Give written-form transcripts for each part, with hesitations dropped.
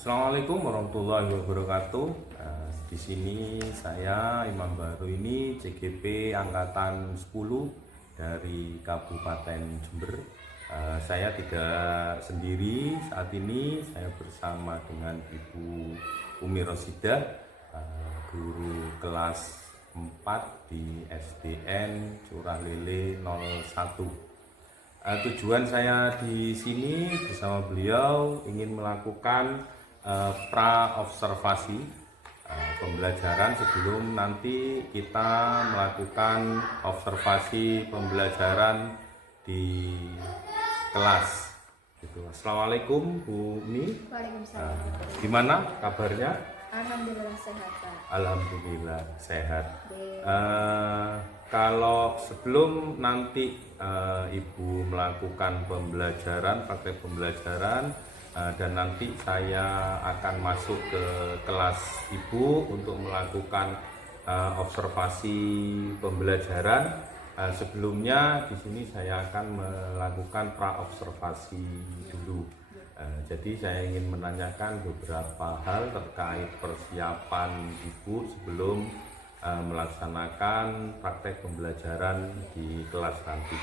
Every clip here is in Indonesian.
Assalamualaikum warahmatullahi wabarakatuh. Di sini saya Imam Baru ini CGP Angkatan 10 dari Kabupaten Jember. Saya tidak sendiri saat ini, saya bersama dengan Ibu Umi Rosidah, guru kelas 4 di SDN Curah Lele 01. Tujuan saya di sini bersama beliau ingin melakukan pra-observasi pembelajaran sebelum nanti kita melakukan observasi pembelajaran di kelas. Gitu. Assalamualaikum Bu Mi. Waalaikumsalam. Gimana kabarnya? Alhamdulillah sehat Pak. Alhamdulillah sehat. Kalau sebelum nanti Ibu melakukan pembelajaran, praktek pembelajaran, dan nanti saya akan masuk ke kelas Ibu untuk melakukan observasi pembelajaran. Sebelumnya di sini saya akan melakukan pra-observasi dulu. Jadi saya ingin menanyakan beberapa hal terkait persiapan Ibu sebelum melaksanakan praktek pembelajaran di kelas nanti.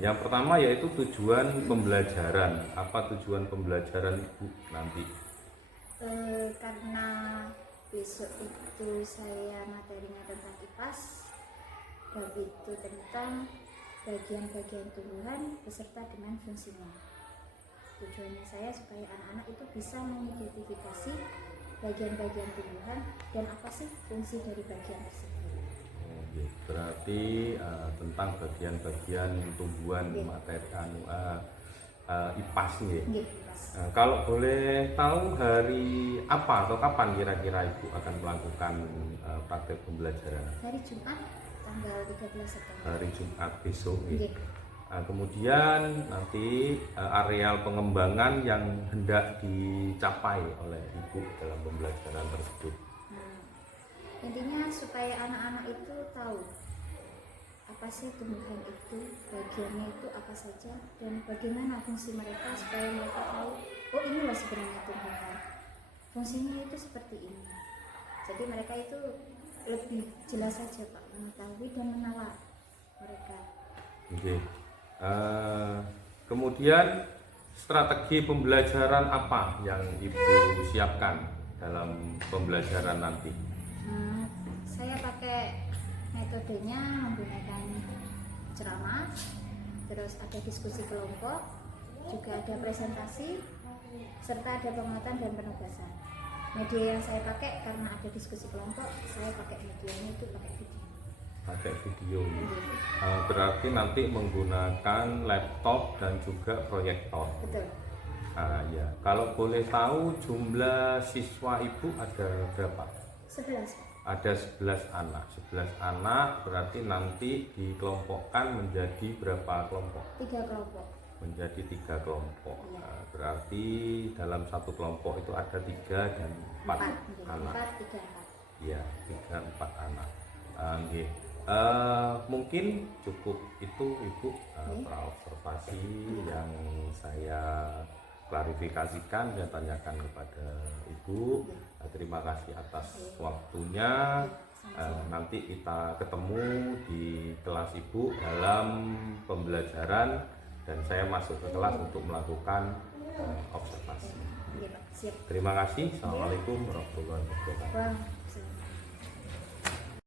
Yang pertama yaitu tujuan pembelajaran. Apa tujuan pembelajaran Ibu nanti? Karena besok itu saya materinya tentang IPAS dan itu tentang bagian-bagian tumbuhan beserta dengan fungsinya. Tujuannya saya supaya anak-anak itu bisa mengidentifikasi bagian-bagian tumbuhan dan apa sih fungsi dari bagian tersebut. Berarti tentang bagian-bagian tumbuhan materi IPAS nih. Kalau boleh tahu hari apa atau kapan kira-kira Ibu akan melakukan praktek pembelajaran? Hari Jumat tanggal 13 September. Hari Jumat besok. Kemudian nanti areal pengembangan yang hendak dicapai oleh Ibu dalam pembelajaran tersebut. Intinya supaya anak-anak itu tahu apa sih tumbuhan itu, bagiannya itu apa saja, dan bagaimana fungsi mereka supaya mereka tahu, oh inilah sebenarnya tumbuhan, fungsinya itu seperti ini. Jadi mereka itu lebih jelas saja Pak mengetahui dan menawar mereka. Kemudian strategi pembelajaran apa yang Ibu siapkan dalam pembelajaran nanti? Saya pakai metodenya menggunakan ceramah, terus ada diskusi kelompok, juga ada presentasi, serta ada penguatan dan penugasan. Media yang saya pakai karena ada diskusi kelompok, saya pakai medianya itu pakai video. Pakai video. Berarti nanti menggunakan laptop dan juga proyektor. Betul. Ya. Kalau boleh tahu jumlah siswa Ibu ada berapa? 11. Ada 11 anak. 11 anak berarti nanti dikelompokkan menjadi berapa kelompok? 3 kelompok. Menjadi 3 kelompok. Ya. Berarti dalam satu kelompok itu ada 3 dan 4 anak. 4, 3, 4. Ya, 3, 4 anak. Mungkin cukup itu Ibu pra-observasi yang saya klarifikasikan, saya tanyakan kepada Ibu. Terima kasih atas waktunya. Nanti kita ketemu di kelas Ibu dalam pembelajaran dan saya masuk ke kelas untuk melakukan observasi. Terima kasih. Assalamualaikum warahmatullahi wabarakatuh.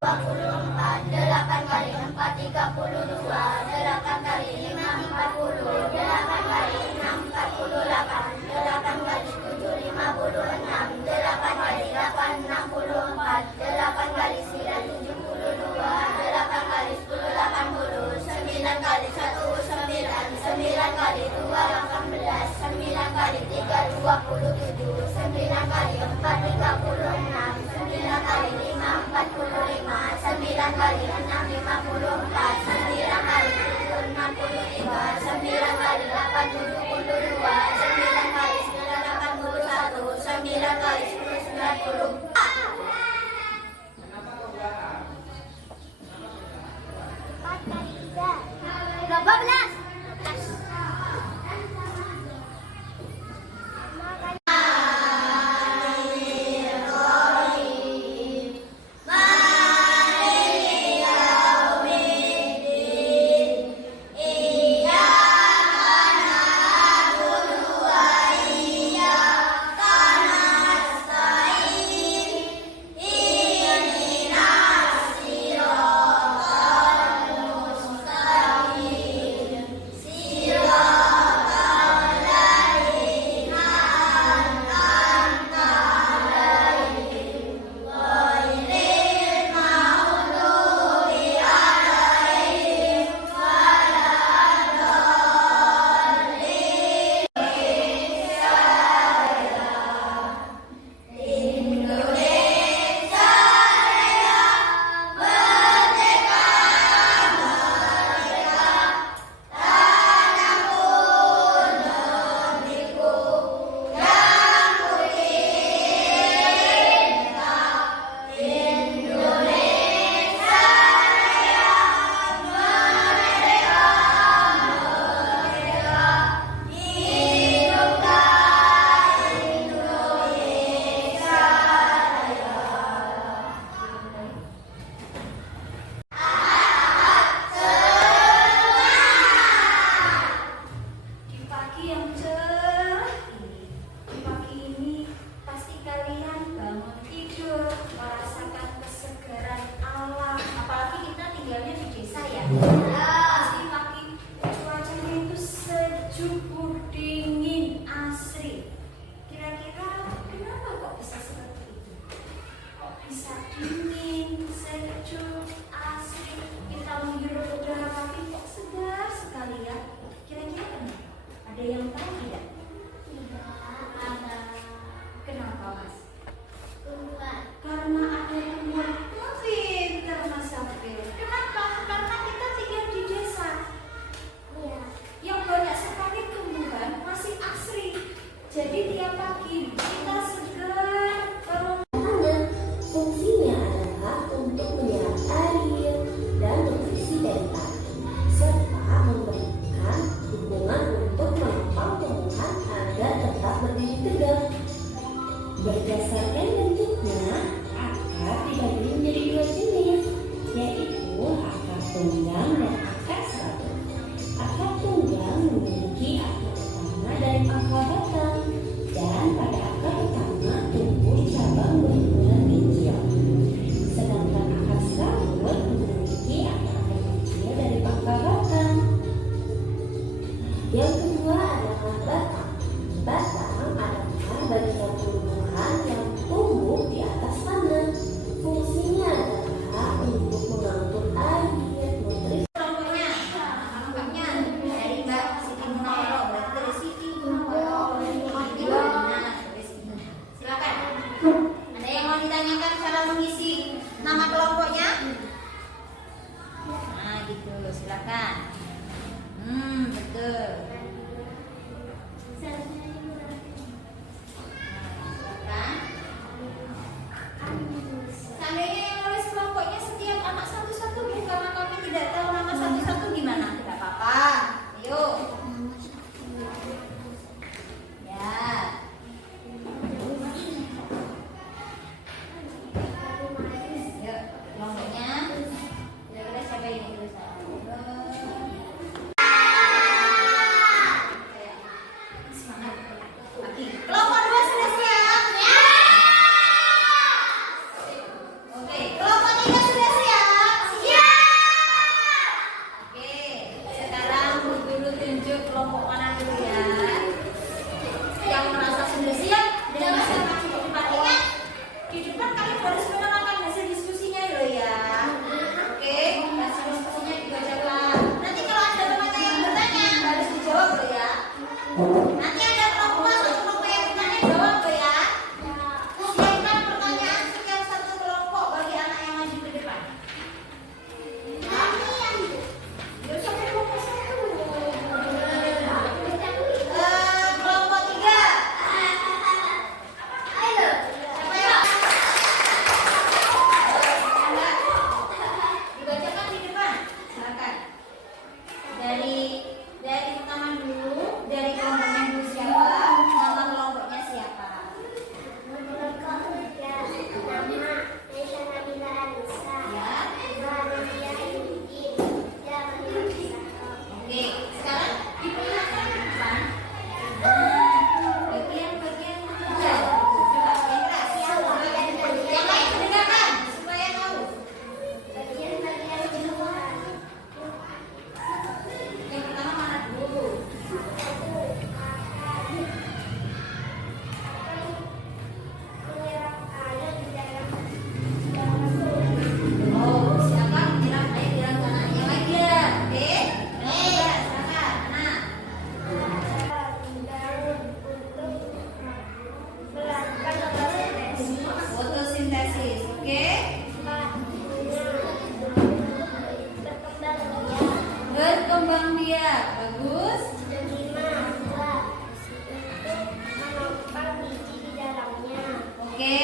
24, 8 kali 4, 32, 8 kali 5, 40, 8 kali 6, 48, 8 kali 7, 56, 8 kali 8, 64, 8 kali 9, 72, 8 kali 10, 80, 9 kali 1, 9, 9 kali 2, 18, 9 kali 3, 27, 9 kali 4, 36, 9 kali 5, 45, 9 kali 6, 54, 9 kali 7, 65, dingin, sejuk, asik, kita menghirup udara pagi kok segar sekali ya. Kira-kira kenapa? Ada yang tahu tidak? Tidak ada. Kenapa Mas? Tumbuhan. Karena ada tumbuhan. Pintar Mas Safir. Kenapa? Karena kita tinggal di desa Iya. yang banyak sekali tumbuhan masih asri. Jadi tiap pagi kita segar. Fungsinya adalah untuk menyerap air dan nutrisi dari tanah, serta memberikan dukungan untuk menopang tumbuhan agar tetap berdiri tegak. Berdasarkan bentuknya, akar dibagi menjadi dua jenis, yaitu akar tunggang dan akar serabut. Akar tunggang memiliki akar utama dan akar batang, dan pada akar utama tumbuh cabang berukuran kecil. Sedangkan akar serabut memiliki akar-akar kecil dari akar batang. Yang kedua adalah batang. Batang adalah bagian tumbuhan yang tumbuh di atas tanah. Fungsinya adalah untuk mengangkut air, nutrisi. Kelompoknya, kelompoknya dari Mbak Siti Munawaro, berarti dari Siti Munawaro. Nah, dari sini. Silakan. Ada yang mau ditanyakan cara mengisi nama kelompoknya? Nah, gitu. Silakan. Betul. Silakan. Seandainya yang nulis kelompoknya setiap anak satu-satu, karena kami tidak tahu nama satu-satu gimana? Tidak apa-apa. Ayo. Ya. Yuk, kelompoknya. Kira-kira siapa yang tulis? Semangat. Lagi. Kelompok 2 sudah siap? Ya. Oke, kelompok 3 sudah siap? Siap. Oke, sekarang Bu Guru tunjuk kelompok mana dulu ya. Yang merasa sudah siap dengan siapa cukup dipakai. Di depan kalian harus mendengarkan hasil diskusinya loh ya. Oke, hasil diskusinya dibacakan. Nanti kalau ada teman yang bertanya harus dijawab loh ya. Nanti ada kelompok satu kelompok yang bertanya jawab loh ya. Siapkan pertanyaan setiap satu kelompok bagi anak yang maju ke depan. Ya, sampai kelompok 1. Kelompok 3. Ayo, siapa ya? Dibacakan di depan. Silakan. Dari pertama dulu, dari kelompoknya dulu siapa? Nama kelompoknya siapa? Oke, sekarang diperlihatkan ke depan. Bagian-bagian kerja. Coba yang keras. Yang lain mendengarkan supaya tahu. Yang pertama mana dulu? Oh, silakan menyiram air di dalam tanah. Yang lain dia, oke? Silakan, anak. Fotosintesis, oke? Berkembang biak, bagus. Oke,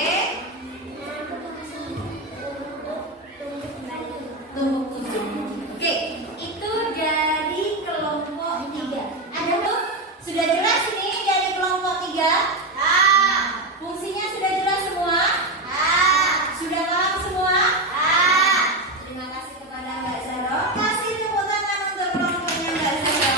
tumbuh kembang. Oke, itu dari kelompok 3. Ada tuh? Sudah jelas ini dari kelompok 3? Fungsinya sudah jelas semua? Sudah paham semua? Terima kasih kepada Mbak Zaro. Kasih tepuk tangan untuk kelompoknya Mbak Zaro.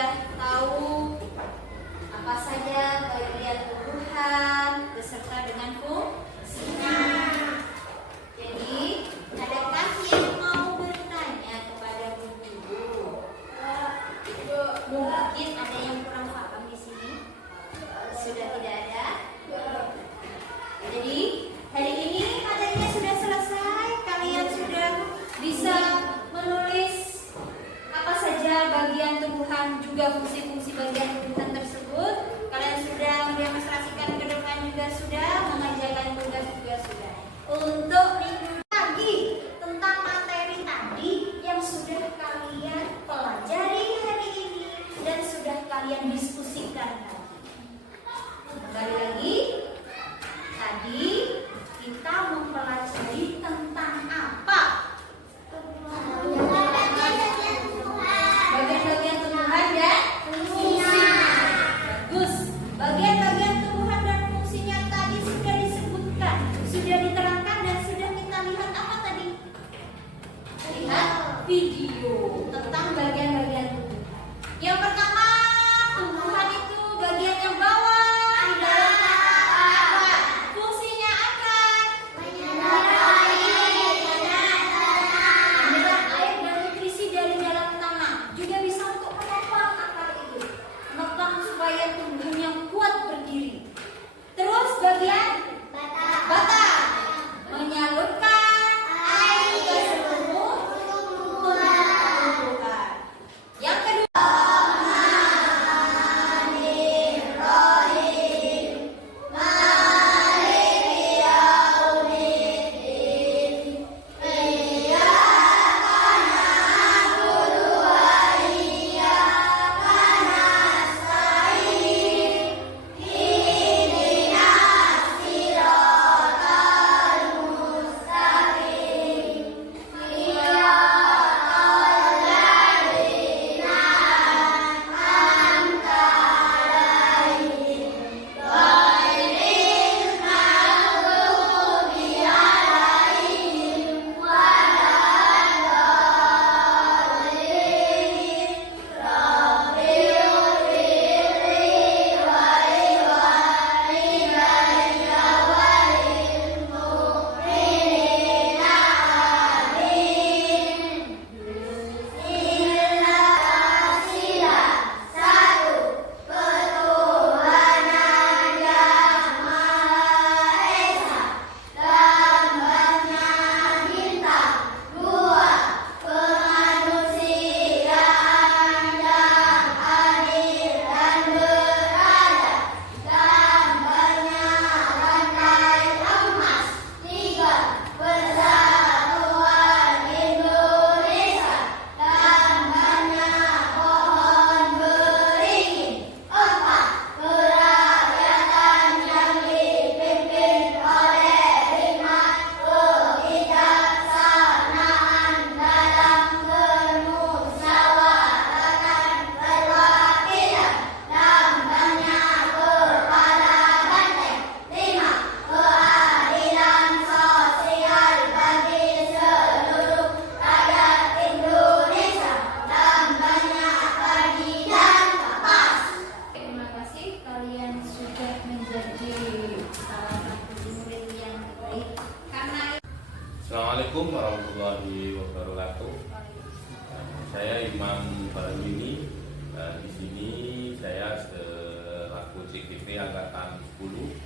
sudah tahu apa saja bagian tumbuhan beserta dengan fungsinya. Jadi, adakah yang mau bertanya kepada Bu Guru? Mungkin ada yang kurang paham di sini. Sudah tidak ada. Jadi, hari ini materinya sudah selesai. Kalian sudah bisa menulis apa saja bagian tumbuhan, juga fungsi-fungsi bagian tumbuhan tersebut. Kalian sudah mendemonstrasikan ke depan juga sudah, mengerjakan tugas juga sudah. Untuk minggu lagi tentang materi tadi yang sudah kalian pelajari hari ini dan sudah kalian diskusikan tadi. Kembali lagi, tadi kita mempelajari tentang apa? Bagian-bagian tumbuhan dan fungsinya. Bagus. Bagian-bagian tumbuhan dan fungsinya tadi sudah disebutkan, sudah diterangkan dan sudah kita lihat apa tadi? Lihat video tentang bagian-bagian tumbuhan. Yang pertama, tumbuhan itu bagian yang bawah di dalam tanah. Fungsinya apa? Menyerap air dan nutrisi dari dalam tanah. Juga bisa untuk menopang akar itu, menopang supaya tumbuhnya kuat berdiri. Terus bagian batang menyalurkan air ke seluruh tumbuhan. Yang kedua, terima kasih kalian sudah menjadi salah satu murid yang baik. Karena Assalamualaikum warahmatullahi wabarakatuh. Saya Imam Barwini. Di sini saya selaku CGP angkatan 10.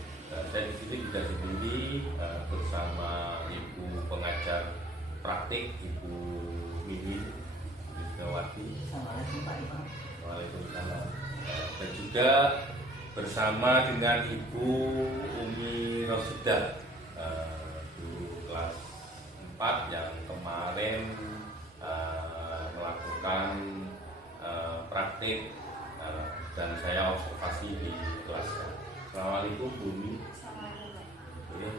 Saya di sini juga sendiri bersama Ibu pengajar praktik Ibu Mimi Wisnawati. Waalaikumsalam. Dan juga bersama dengan Ibu Umi Rosidah, guru kelas 4 yang kemarin melakukan praktik dan saya observasi di kelas. Assalamualaikum Bu Umi. Oke,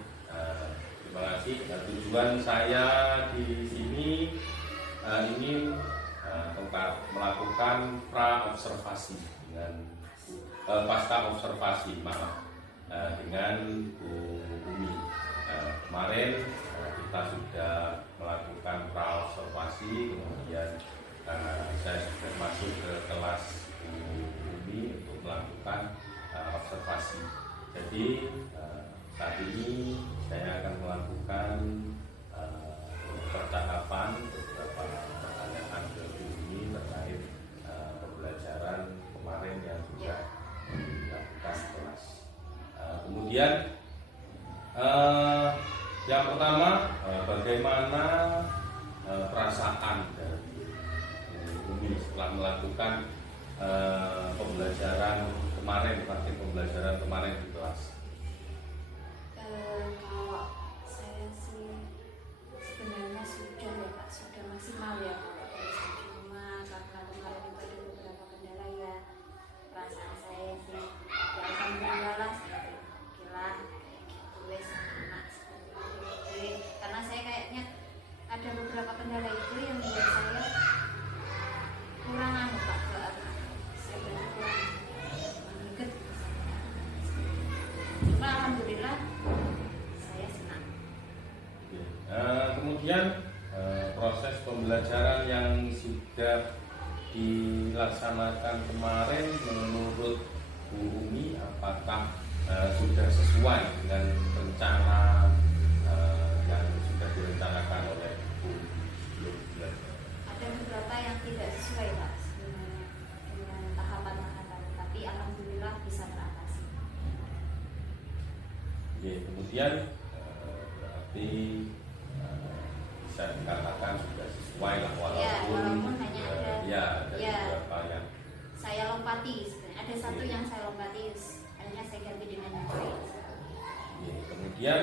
terima kasih. Tujuan saya di sini ingin melakukan pra-observasi dengan pasca observasi, dengan Bu Umi. Kemarin kita sudah melakukan pra-observasi, kemudian saya sudah masuk ke kelas 2 adaptasi. Jadi saat ini saya akan melakukan percakapan beberapa pertanyaan ke ini terkait pembelajaran kemarin yang sudah dilakukan kelas. Kemudian yang pertama, bagaimana perasaan dari Umi setelah melakukan pembelajaran kemarin, praktik pembelajaran kemarin di kelas? Kalau saya sih sebenarnya sudah ya Pak, sudah maksimal ya kalau dari segi rumah, karena kemarin itu ada beberapa kendala ya, perasaan saya sih ya alhamdulillah lah seperti oke lah kayak gitu wes anak seperti itu oke. Karena saya kayaknya ada beberapa kendala itu yang membuat saya kurang anu Pak ke anak, saya benar kurang greget. Cuma alhamdulillah saya senang. Kemudian proses pembelajaran yang sudah dilaksanakan kemarin menurut Bu Umi apakah sudah sesuai dengan rencana yang sudah direncanakan oleh Bu Umi sebelum belajar? Ada beberapa yang tidak sesuai Pak sebenarnya dengan tahapan-tahapan, tapi alhamdulillah bisa teratasi. Kemudian berarti bisa dikatakan sudah sesuai lah walaupun hanya ada beberapa yang saya lompati sebenarnya. Ada satu yang saya lompati, akhirnya saya ganti dengan yang lain. Kemudian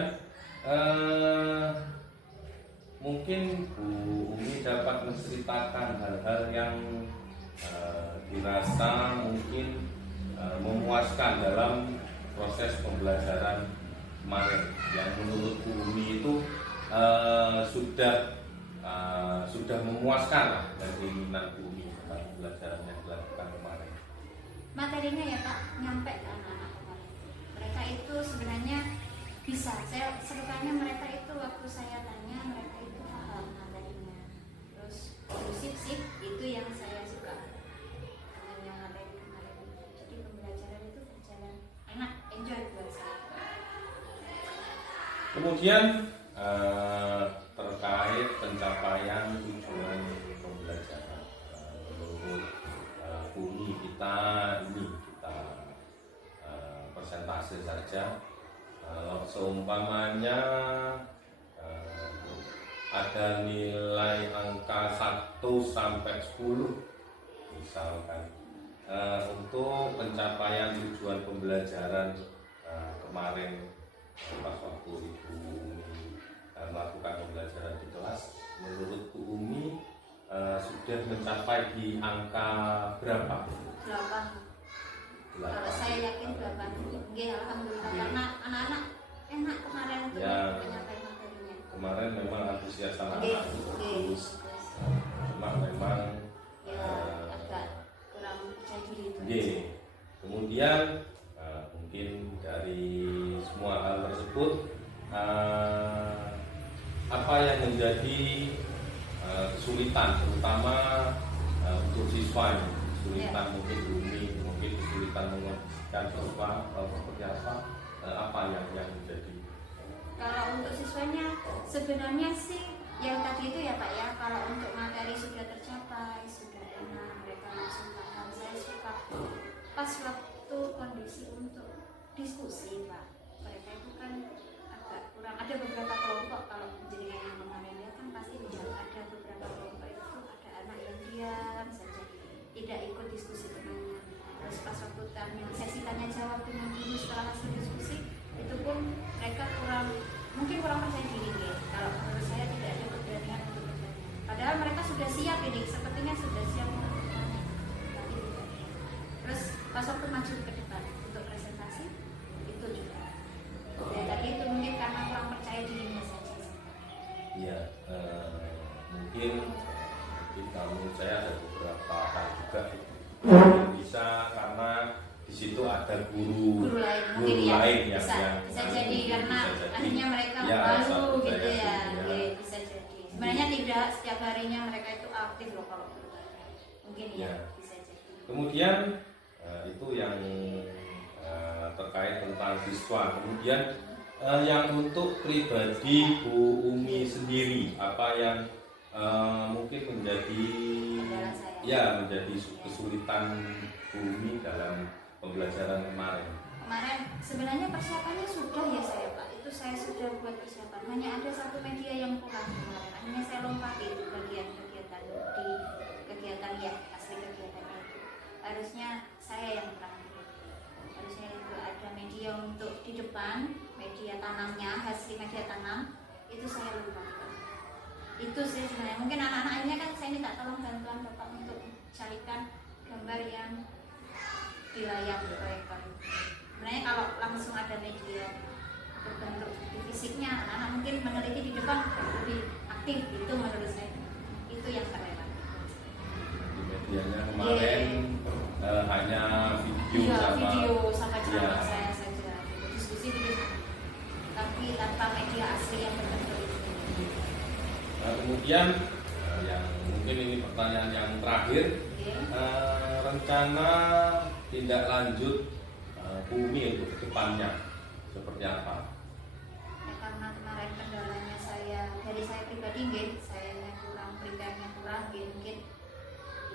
mungkin Bu Umi dapat menceritakan hal-hal yang dirasa mungkin memuaskan dalam proses pembelajaran kemarin yang menurut Bu Umi itu sudah memuaskan lah dari keinginan Bu Umi tentang pembelajaran yang dilakukan kemarin. Materinya ya Pak nyampe ke anak-anak kemarin. Mereka itu sebenarnya bisa. Saya sukanya mereka itu waktu saya tanya mereka itu paham materinya. Terus sip itu yang saya suka dengan yang materi kemarin. Jadi pembelajaran itu berjalan enak, enjoy buat saya. Kemudian terkait pencapaian tujuan pembelajaran menurut Umi kita persentase saja. Kalau seumpamanya ada nilai angka 1 sampai 10 misalkan untuk pencapaian tujuan pembelajaran kemarin pas waktu Ibu Umi melakukan pembelajaran di kelas, menurut Bu Umi sudah mencapai di angka berapa? 8. Kalau saya yakin 8. Nggih, alhamdulillah karena anak-anak enak kemarin untuk menyampaikan materinya. Kemarin memang antusias anak-anak bagus. Cuma memang agak kurang percaya diri itu. Kemudian mungkin dari semua hal tersebut apa yang menjadi kesulitan terutama untuk siswa ini? Kesulitan mungkin Bumi, mungkin kesulitan mengondisikan siswa seperti apa yang menjadi? Kalau untuk siswanya sebenarnya sih yang tadi itu ya Pak ya, kalau untuk materi sudah tercapai, sudah enak, mereka langsung paham. Saya suka pas waktu kondisi untuk diskusi Pak, mereka itu kan agak kurang. Ada beberapa kelompok, kalau jaringan yang kemarin ya kan pasti ada beberapa kelompok itu ada anak yang diam saja, tidak ikut diskusi temannya. Terus pas waktu sesi tanya jawab dengan guru setelah hasil diskusi, itu pun mereka mungkin kurang percaya diri ya. Kalau menurut saya tidak ada keberanian untuk bertanya. Padahal mereka sudah siap ini, sepertinya sudah siap untuk bertanya, tapi tidak. Terus pas waktu maju ke depan untuk presentasi itu juga. Ya tadi itu mungkin karena kurang percaya dirinya saja. Iya, mungkin kalau menurut saya ada beberapa hal juga bisa karena di situ ada guru lain yang bisa jadi karena akhirnya mereka malu gitu ya. Bisa jadi sebenarnya tidak setiap harinya mereka itu aktif loh kalau mungkin ya bisa jadi. Kemudian itu yang terkait tentang siswa. Kemudian yang untuk pribadi Bu Umi sendiri, apa yang mungkin menjadi menjadi kesulitan Bu Umi dalam pembelajaran kemarin? Kemarin sebenarnya persiapannya sudah ya saya Pak, itu saya sudah buat persiapan, hanya ada satu media yang kurang kemarin, akhirnya saya lompati itu bagian kegiatan di kegiatan ya asli kegiatannya itu harusnya saya yang kurang, harusnya itu ada media untuk di depan, media tanamnya, hasil media tanam itu saya lupa. Itu sih sebenarnya, mungkin anak-anak ini kan saya minta tolong bantuan Bapak untuk carikan gambar yang di layar proyektor. Sebenarnya kalau langsung ada media berbentuk di fisiknya, anak-anak mungkin meneliti di depan lebih aktif, itu menurut saya itu yang terlewat. Di medianya kemarin hanya video sama ceramah saya saja, diskusi video, tapi tanpa media asli yang berbentuk itu. Kemudian yang mungkin ini pertanyaan yang terakhir, rencana tindak lanjut Umi untuk kedepannya seperti apa? Ya, karena kemarin kendalanya dari saya pribadi, saya kurang prepare-nya mungkin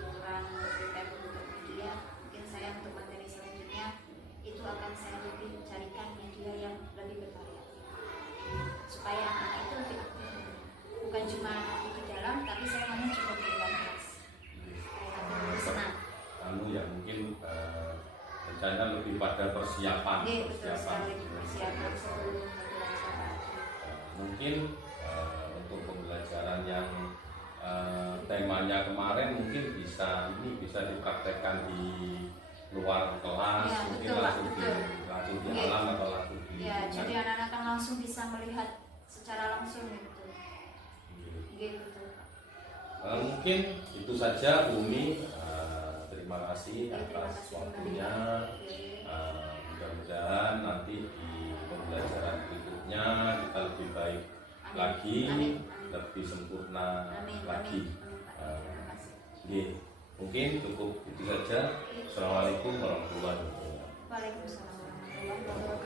kurang prepare untuk media, mungkin saya untuk materi selanjutnya itu akan saya lebih carikan media yang lebih bervariatif supaya anak-anak itu lebih aktif, bukan cuma di dalam, tapi saya mau juga di luar kelas supaya lebih senang. Lalu yang mungkin rencana lebih pada persiapan, persiapan sebelum pembelajaran. Mungkin untuk pembelajaran yang temanya kemarin mungkin bisa dipraktekkan di luar kelas, Ya, mungkin betul, langsung betul. di alam atau langsung di Ya, jadi anak-anak kan langsung bisa melihat secara langsung gitu. Gitu. Mungkin itu saja Umi. Terima kasih atas waktunya. Mudah-mudahan nanti di pembelajaran berikutnya kita lebih baik lagi, lebih sempurna lagi. Mungkin cukup itu saja. Assalamualaikum warahmatullahi wabarakatuh. Waalaikumsalam warahmatullahi wabarakatuh.